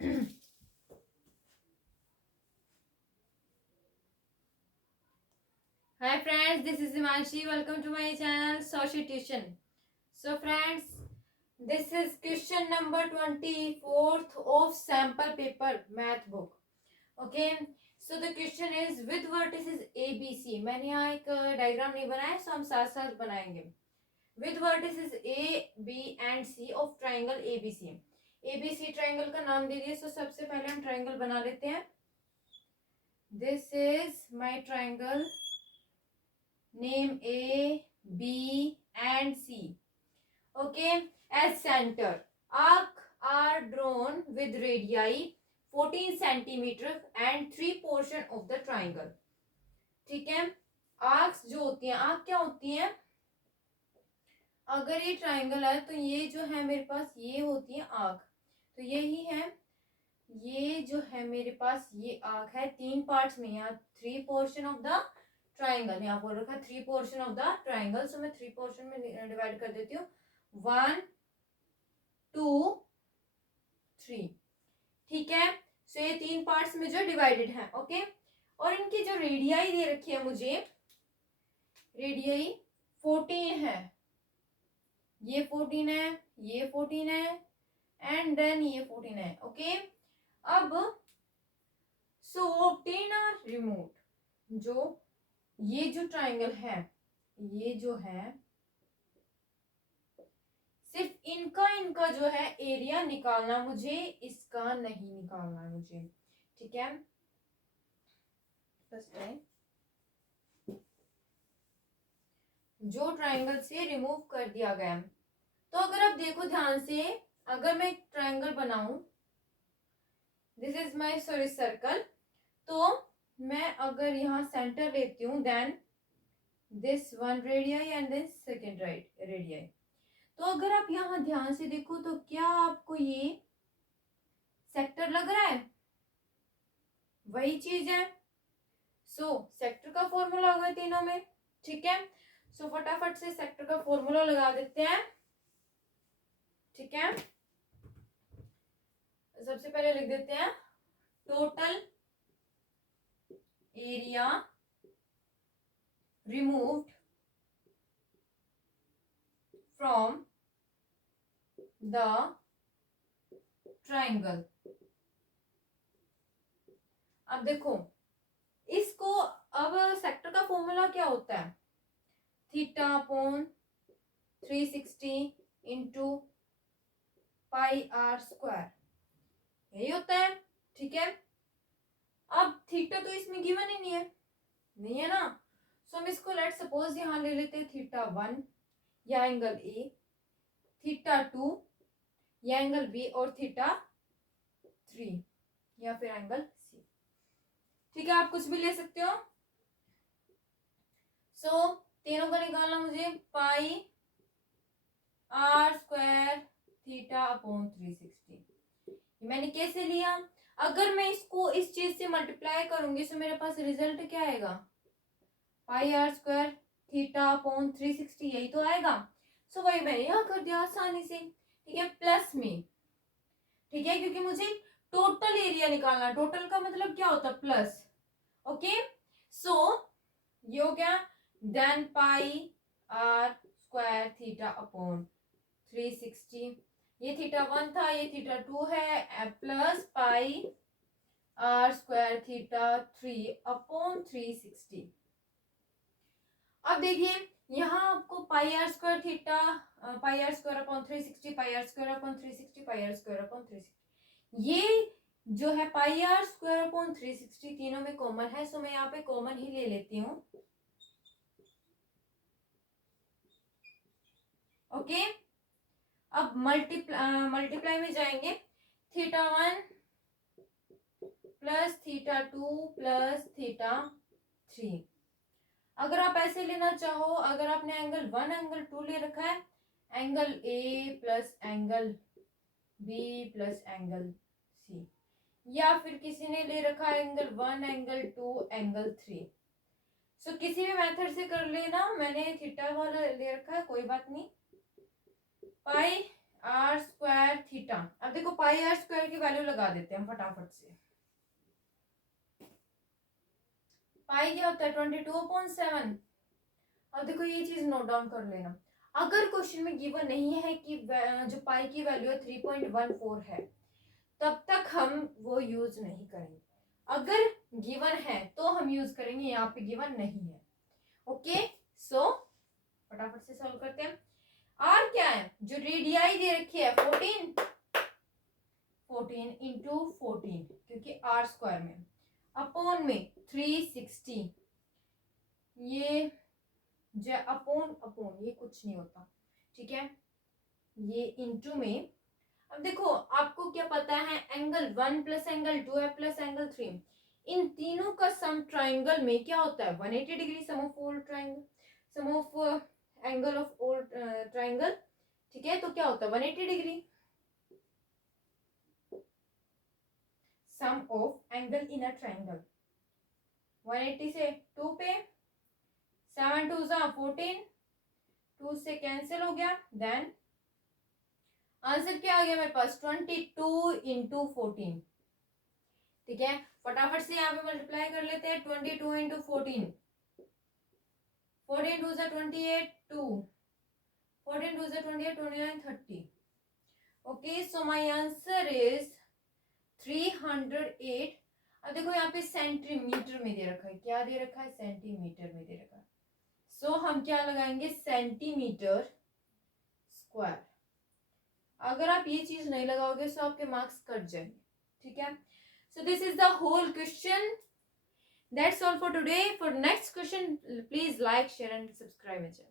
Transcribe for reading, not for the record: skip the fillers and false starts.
Hi friends, this is Himanshi. Welcome to my channel Social Tuition. So friends, this is question number 24th of sample paper math book. Okay. So the question is with vertices ABC. मैंने यहाँ एक diagram नहीं बनाया, so हम साथ साथ बनाएंगे. With vertices A, B and C of triangle ABC. ABC triangle का नाम दे दिए. So सबसे पहले हम triangle बना लेते हैं. This is my triangle. Name A, B and C. Okay, as center. Arc are drawn with radii 14 centimeter and 3 portion of the triangle. ठीक है. आर्क्स जो होती हैं, आर्क क्या होती हैं? अगर ये ट्राइंगल है तो ये जो है मेरे पास ये होती है आर्क. तो यही है, ये जो है मेरे पास ये आर्क है 3 पार्ट्स में. यहाँ 3 पोर्शन ऑफ द ट्राइंगल, यहाँ पर रखा 3 पोर्शन ऑफ द ट्राइंगल. सो मैं 3 पोर्शन में डिवाइड कर देती हूँ. 1 2 3. ठीक है. सो ये 3 पार्ट्स में जो डिवाइडेड है. ओके. और इनकी जो रेडियाई दे रखी है मुझे, रेडियाई 14 है. ये 14 है, ये 14 है एंड देन ये 14 है. ओके. अब सो ऑब्टेन आर रिमूव. जो ये जो ट्राइंगल है, ये जो है सिर्फ इनका जो है एरिया निकालना मुझे, इसका नहीं निकालना मुझे. ठीक है. फर्स्ट टाइम जो ट्राइंगल से रिमूव कर दिया गया. तो अगर आप देखो ध्यान से, अगर मैं एक ट्राइंगल बनाऊं, this is my sorry circle, तो मैं अगर यहाँ सेंटर लेती हूँ, then this one radii and this second radii. तो अगर आप यहाँ ध्यान से देखो तो क्या आपको ये सेक्टर लग रहा है? वही चीज है. सो सेक्टर का फॉर्मूला होगा तीनों में. ठीक है. सो फटाफट से सेक्टर का फॉर्मूला लगा देते हैं. ठीक है. सबसे पहले लिख देते हैं total area removed from the triangle. अब देखो इसको, अब सेक्टर का फॉर्मूला क्या होता है? Theta upon 360 into pi are square, यही होता है. ठीक है. अब थीटा तो इसमें गिवन ही नहीं है ना. सो हम इसको लेट सपोज यहां ले लेते हैं थीटा 1 या एंगल ए, थीटा 2 या एंगल बी और थीटा 3 या फिर एंगल सी. ठीक है. आप कुछ भी ले सकते हो. सो तीनों का निकालना मुझे, पाई आर स्क्वायर थीटा अपॉन 360. मैंने कैसे लिया? अगर मैं इसको इस चीज से मल्टीप्लाई करूंगी तो मेरे पास रिजल्ट क्या आएगा? पाई आर स्क्वायर थीटा अपॉन 360, यही तो आएगा. सो वही मैंने यहाँ कर दिया आसानी से. ठीक है. प्लस में. ठीक है. क्योंकि मुझे टोटल एरिया निकालना, टोटल का मतलब क्या होता है? प्लस. ओके. सो ये हो गया. Then pi are square theta upon 360. ये थीटा 1 था, ये थीटा 2 है, plus pi are square theta 3 upon 360. अब देखिए यहाँ आपको pi are square theta, pi are square upon 360, pi are square upon 360, pi are square upon 360, ये जो है पाई आर स्क्वायर अपॉन 360 तीनों में कॉमन है. सो मैं यहाँ पे कॉमन ही ले लेती हूँ. ओके. अब मल्टीप्लाई में जाएंगे. Theta 1 plus theta 2 plus theta 3. अगर आप ऐसे लेना चाहो, अगर आपने एंगल 1 एंगल 2 ले रखा है, angle A plus angle B plus angle C, या फिर किसी ने ले रखा है एंगल 1 एंगल 2 एंगल 3. सो किसी भी मेथड से कर लेना. मैंने थीटा वाला ले रखा है, कोई बात नहीं. पाई आर स्क्वायर थीटा। अब देखो पाई आर स्क्वायर की वैल्यू लगा देते हैं हम फटाफट से। पाई क्या होता है 22/7। अब देखो ये चीज नोट डाउन कर लेना। अगर क्वेश्चन में गिवन नहीं है कि जो पाई की वैल्यू है 3.14 है, तब तक हम वो यूज नहीं करेंगे। अगर गिवन है तो हम यूज करेंगे, यहाँ पे गिवन नहीं है। ओके, सो फटाफट से सॉल्व करते हैं। आर क्या है, जो रेडियाई दे रखी है 14 इंटू 14, क्योंकि आर स्क्वायर में, अपॉन में 360, ये अपॉन अपॉन ये कुछ नहीं होता, ठीक है, ये इंटू में। अब देखो आपको क्या पता है, एंगल 1 प्लस एंगल 2 है प्लस एंगल 3, इन तीनों का सम ट्राइंगल में क्या होता है 180 degree, sum of all triangle, sum of angle of all triangle, ठीक है, तो क्या होता है 180 degree, sum of angle in a triangle. 180 से 2 पे, 7 2 14, 2 से कैंसिल हो गया, देन आंसर क्या आ गया मेरे पास 22 इंटू 14, ठीक है। फटाफट से यहाँ पे मल्टीप्लाई कर लेते हैं, 22 into 14, 14 2 28, 2 14 2 28, 29 30। Okay, so my answer is 308। अब देखो यहाँ पे सेंटीमीटर में दे रखा है, क्या दे रखा है, सेंटीमीटर में दे रखा है। सो हम क्या लगाएंगे, सेंटीमीटर स्क्वायर। अगर आप ये चीज नहीं लगाओगे तो आपके मार्क्स कट जाएंगे, ठीक है। So this is the whole question. That's all for today. For next question, please like, share and subscribe my channel.